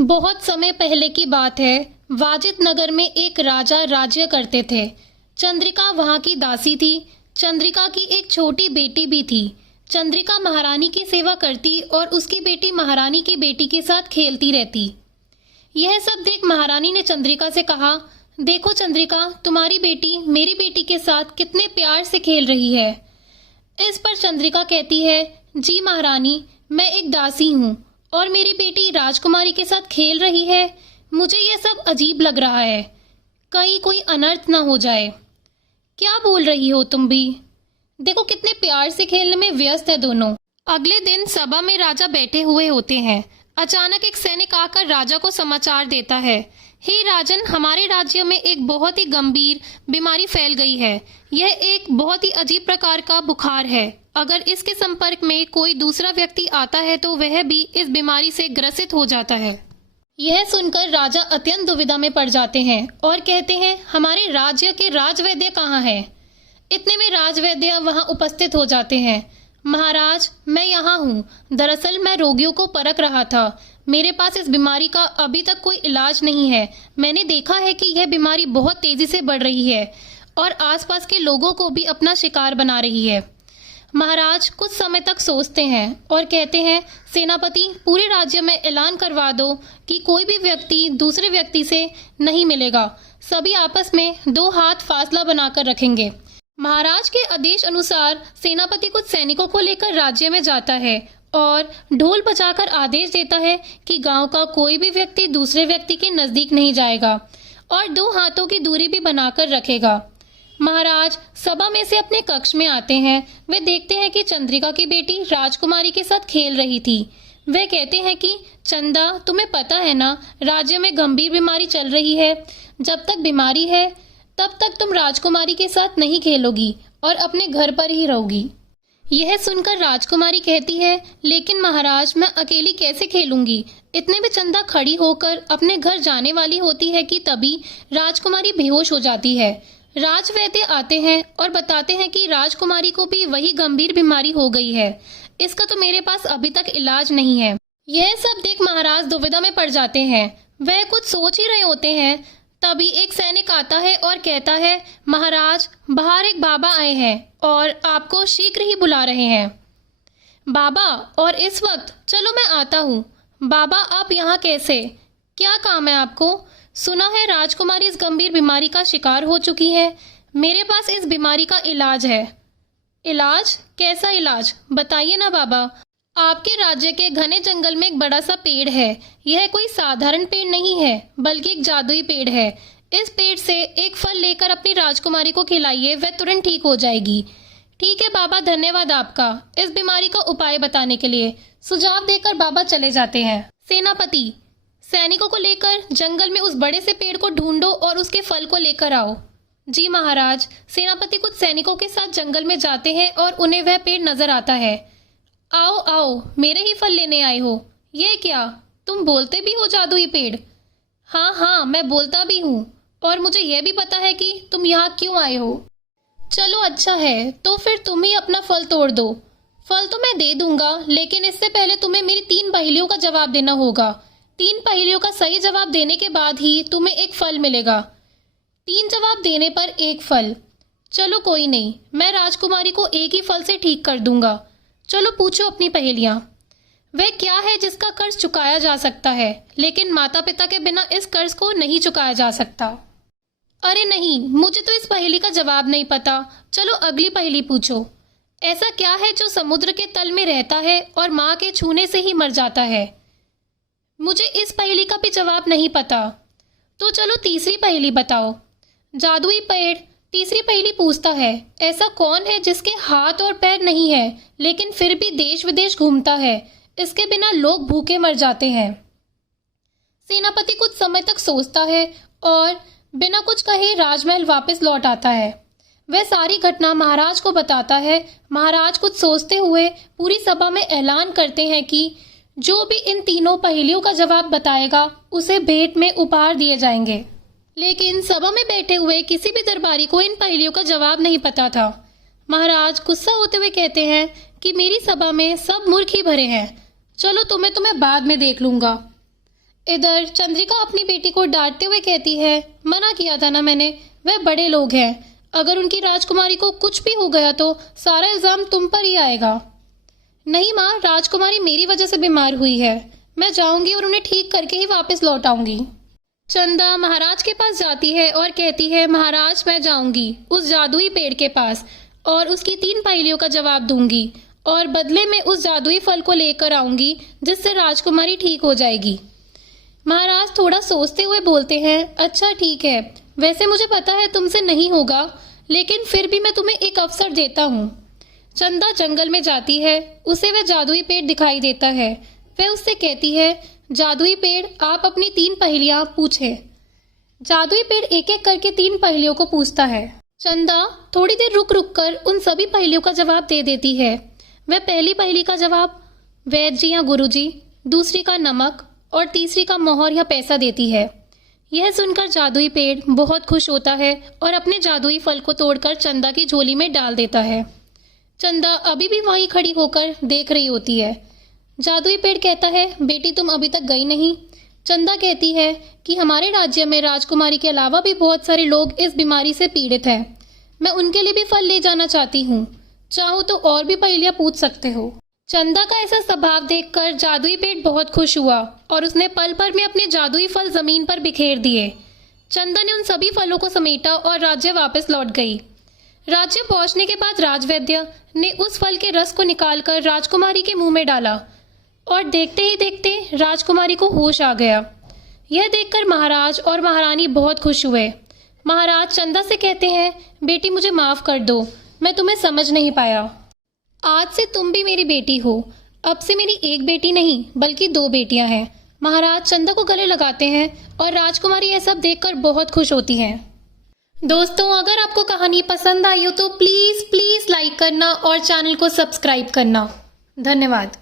बहुत समय पहले की बात है। वाजिद नगर में एक राजा राज्य करते थे। चंद्रिका वहाँ की दासी थी। चंद्रिका की एक छोटी बेटी भी थी। चंद्रिका महारानी की सेवा करती और उसकी बेटी महारानी की बेटी के साथ खेलती रहती। यह सब देख महारानी ने चंद्रिका से कहा, देखो चंद्रिका, तुम्हारी बेटी मेरी बेटी के साथ कितने प्यार से खेल रही है। इस पर चंद्रिका कहती है, जी महारानी, मैं एक दासी हूँ और मेरी बेटी राजकुमारी के साथ खेल रही है। मुझे यह सब अजीब लग रहा है, कहीं कोई अनर्थ ना हो जाए। क्या बोल रही हो तुम भी? देखो कितने प्यार से खेलने में व्यस्त है दोनों। अगले दिन सभा में राजा बैठे हुए होते हैं। अचानक एक सैनिक आकर राजा को समाचार देता है, हे राजन, हमारे राज्य में एक बहुत ही गंभीर बीमारी फैल गई है। यह एक बहुत ही अजीब प्रकार का बुखार है। अगर इसके संपर्क में कोई दूसरा व्यक्ति आता है तो वह भी इस बीमारी से ग्रसित हो जाता है। यह सुनकर राजा अत्यंत दुविधा में पड़ जाते हैं और कहते हैं, हमारे राज्य के राजवैद्य कहाँ हैं? इतने में राजवैद्य वहां उपस्थित हो जाते हैं। महाराज, मैं यहाँ हूँ। दरअसल मैं रोगियों को परख रहा था। मेरे पास इस बीमारी का अभी तक कोई इलाज नहीं है। मैंने देखा है कि यह बीमारी बहुत तेजी से बढ़ रही है और आसपास के लोगों को भी अपना शिकार बना रही है। महाराज कुछ समय तक सोचते हैं और कहते हैं, सेनापति, पूरे राज्य में ऐलान करवा दो कि कोई भी व्यक्ति दूसरे व्यक्ति से नहीं मिलेगा। सभी आपस में 2 हाथ फासला बनाकर रखेंगे। महाराज के आदेश अनुसार सेनापति कुछ सैनिकों को लेकर राज्य में जाता है और ढोल बजाकर आदेश देता है कि गांव का कोई भी व्यक्ति दूसरे व्यक्ति के नजदीक नहीं जाएगा और 2 हाथों की दूरी भी बनाकर रखेगा। महाराज सभा में से अपने कक्ष में आते हैं। वे देखते हैं कि चंद्रिका की बेटी राजकुमारी के साथ खेल रही थी। वे कहते हैं कि चंदा, तुम्हें पता है ना, राज्य में गंभीर बीमारी चल रही है। जब तक बीमारी है तब तक तुम राजकुमारी के साथ नहीं खेलोगी और अपने घर पर ही रहोगी। यह सुनकर राजकुमारी कहती है, लेकिन महाराज, मैं अकेली कैसे खेलूंगी? इतने में चंदा खड़ी होकर अपने घर जाने वाली होती है कि तभी राजकुमारी बेहोश हो जाती है। राजवैद्य आते हैं और बताते हैं कि राजकुमारी को भी वही गंभीर बीमारी हो गई है। इसका तो मेरे पास अभी तक इलाज नहीं है। यह सब देख महाराज दुविधा में पड़ जाते हैं। वह कुछ सोच ही रहे होते हैं, तभी एक सैनिक आता है और कहता है, महाराज, बाहर एक बाबा आए हैं और आपको शीघ्र ही बुला रहे हैं। बाबा, और इस वक्त? चलो मैं आता हूँ। बाबा, आप यहाँ कैसे? क्या काम है आपको? सुना है राजकुमारी इस गंभीर बीमारी का शिकार हो चुकी है। मेरे पास इस बीमारी का इलाज है। इलाज? कैसा इलाज? बताइए ना बाबा। आपके राज्य के घने जंगल में एक बड़ा सा पेड़ है। यह कोई साधारण पेड़ नहीं है, बल्कि एक जादुई पेड़ है। इस पेड़ से एक फल लेकर अपनी राजकुमारी को खिलाइए, वह तुरंत ठीक हो जाएगी। ठीक है बाबा, धन्यवाद आपका इस बीमारी का उपाय बताने के लिए। सुझाव देकर बाबा चले जाते हैं। सेनापति, सैनिकों को लेकर जंगल में उस बड़े से पेड़ को ढूंढो और उसके फल को लेकर आओ। जी महाराज। सेनापति कुछ सैनिकों के साथ जंगल में जाते हैं और उन्हें वह पेड़ नजर आता है। आओ आओ, मेरे ही फल लेने आए हो। ये क्या, तुम बोलते भी हो जादुई पेड़? हाँ हाँ, मैं बोलता भी हूँ और मुझे यह भी पता है कि तुम यहाँ क्यों आए हो। चलो अच्छा है, तो फिर तुम ही अपना फल तोड़ दो। फल तो मैं दे दूंगा, लेकिन इससे पहले तुम्हें मेरी 3 पहेलियों का जवाब देना होगा। 3 पहेलियों का सही जवाब देने के बाद ही तुम्हें एक फल मिलेगा। 3 जवाब देने पर 1 फल। चलो कोई नहीं, मैं राजकुमारी को एक ही फल से ठीक कर दूंगा। चलो पूछो अपनी पहेलियां। वह क्या है जिसका कर्ज चुकाया जा सकता है, लेकिन माता पिता के बिना इस कर्ज को नहीं चुकाया जा सकता? अरे नहीं, मुझे तो इस पहेली का जवाब नहीं पता। चलो अगली पहेली पूछो। ऐसा क्या है जो समुद्र के तल में रहता है और माँ के छूने से ही मर जाता है? मुझे इस पहेली का भी जवाब नहीं पता। तो चलो तीसरी पहेली बताओ। जादुई पेड़ तीसरी पहेली पूछता है, ऐसा कौन है जिसके हाथ और पैर नहीं है, लेकिन फिर भी देश विदेश घूमता है? इसके बिना लोग भूखे मर जाते हैं। सेनापति कुछ समय तक सोचता है और बिना कुछ कहे राजमहल वापस लौट आता है। वह सारी घटना महाराज को बताता है। महाराज कुछ सोचते हुए पूरी सभा में ऐलान करते हैं कि जो भी इन 3 पहेलियों का जवाब बताएगा उसे भेंट में उपहार दिए जाएंगे। लेकिन सभा में बैठे हुए किसी भी दरबारी को इन पहेलियों का जवाब नहीं पता था। महाराज गुस्सा होते हुए कहते हैं कि मेरी सभा में सब मूर्ख ही भरे हैं। चलो तुम्हें बाद में देख लूंगा। इधर चंद्रिका अपनी बेटी को डांटते हुए कहती है, मना किया था ना मैंने, वह बड़े लोग हैं, अगर उनकी राजकुमारी को कुछ भी हो गया तो सारा इल्जाम तुम पर ही आएगा। नहीं माँ, राजकुमारी मेरी वजह से बीमार हुई है, मैं जाऊंगी और उन्हें ठीक करके ही वापस लौट आऊंगी। चंदा महाराज के पास जाती है और कहती है, महाराज मैं जाऊंगी उस जादुई पेड़ के पास और उसकी 3 पहेलियों का जवाब दूंगी और बदले में उस जादुई फल को लेकर आऊंगी जिससे राजकुमारी ठीक हो जाएगी। महाराज थोड़ा सोचते हुए बोलते हैं, अच्छा ठीक है, वैसे मुझे पता है तुमसे नहीं होगा, लेकिन फिर भी मैं तुम्हें एक अवसर देता हूँ। चंदा जंगल में जाती है, उसे वह जादुई पेड़ दिखाई देता है। वह उससे कहती है, जादुई पेड़ आप अपनी 3 पहेलियां पूछे। जादुई पेड़ एक एक करके 3 पहेलियों को पूछता है। चंदा थोड़ी देर रुक रुक कर उन सभी पहेलियों का जवाब दे देती है। वह पहली पहेली का जवाब वैद्य जी या गुरुजी, दूसरी का नमक और तीसरी का मोहर या पैसा देती है। यह सुनकर जादुई पेड़ बहुत खुश होता है और अपने जादुई फल को तोड़कर चंदा की झोली में डाल देता है। चंदा अभी भी वहीं खड़ी होकर देख रही होती है। जादुई पेड़ कहता है, बेटी तुम अभी तक गई नहीं। चंदा कहती है कि हमारे राज्य में राजकुमारी के अलावा भी बहुत सारे लोग इस बीमारी से पीड़ित हैं, मैं उनके लिए भी फल ले जाना चाहती हूँ, चाहो तो और भी पहेलियां पूछ सकते हो। चंदा का ऐसा स्वभाव देखकर जादुई पेड़ बहुत खुश हुआ और उसने पल भर में अपने जादुई फल जमीन पर बिखेर दिए। चंदा ने उन सभी फलों को समेटा और राज्य वापस लौट गई। राज्य पहुंचने के बाद राजवैद्य ने उस फल के रस को निकालकर राजकुमारी के मुंह में डाला और देखते ही देखते राजकुमारी को होश आ गया। यह देखकर महाराज और महारानी बहुत खुश हुए। महाराज चंदा से कहते हैं, बेटी मुझे माफ कर दो, मैं तुम्हें समझ नहीं पाया। आज से तुम भी मेरी बेटी हो, अब से मेरी एक बेटी नहीं बल्कि 2 बेटियां हैं। महाराज चंदा को गले लगाते हैं और राजकुमारी यह सब देखकर बहुत खुश होती हैं। दोस्तों अगर आपको कहानी पसंद आई हो तो प्लीज़ लाइक करना और चैनल को सब्सक्राइब करना। धन्यवाद।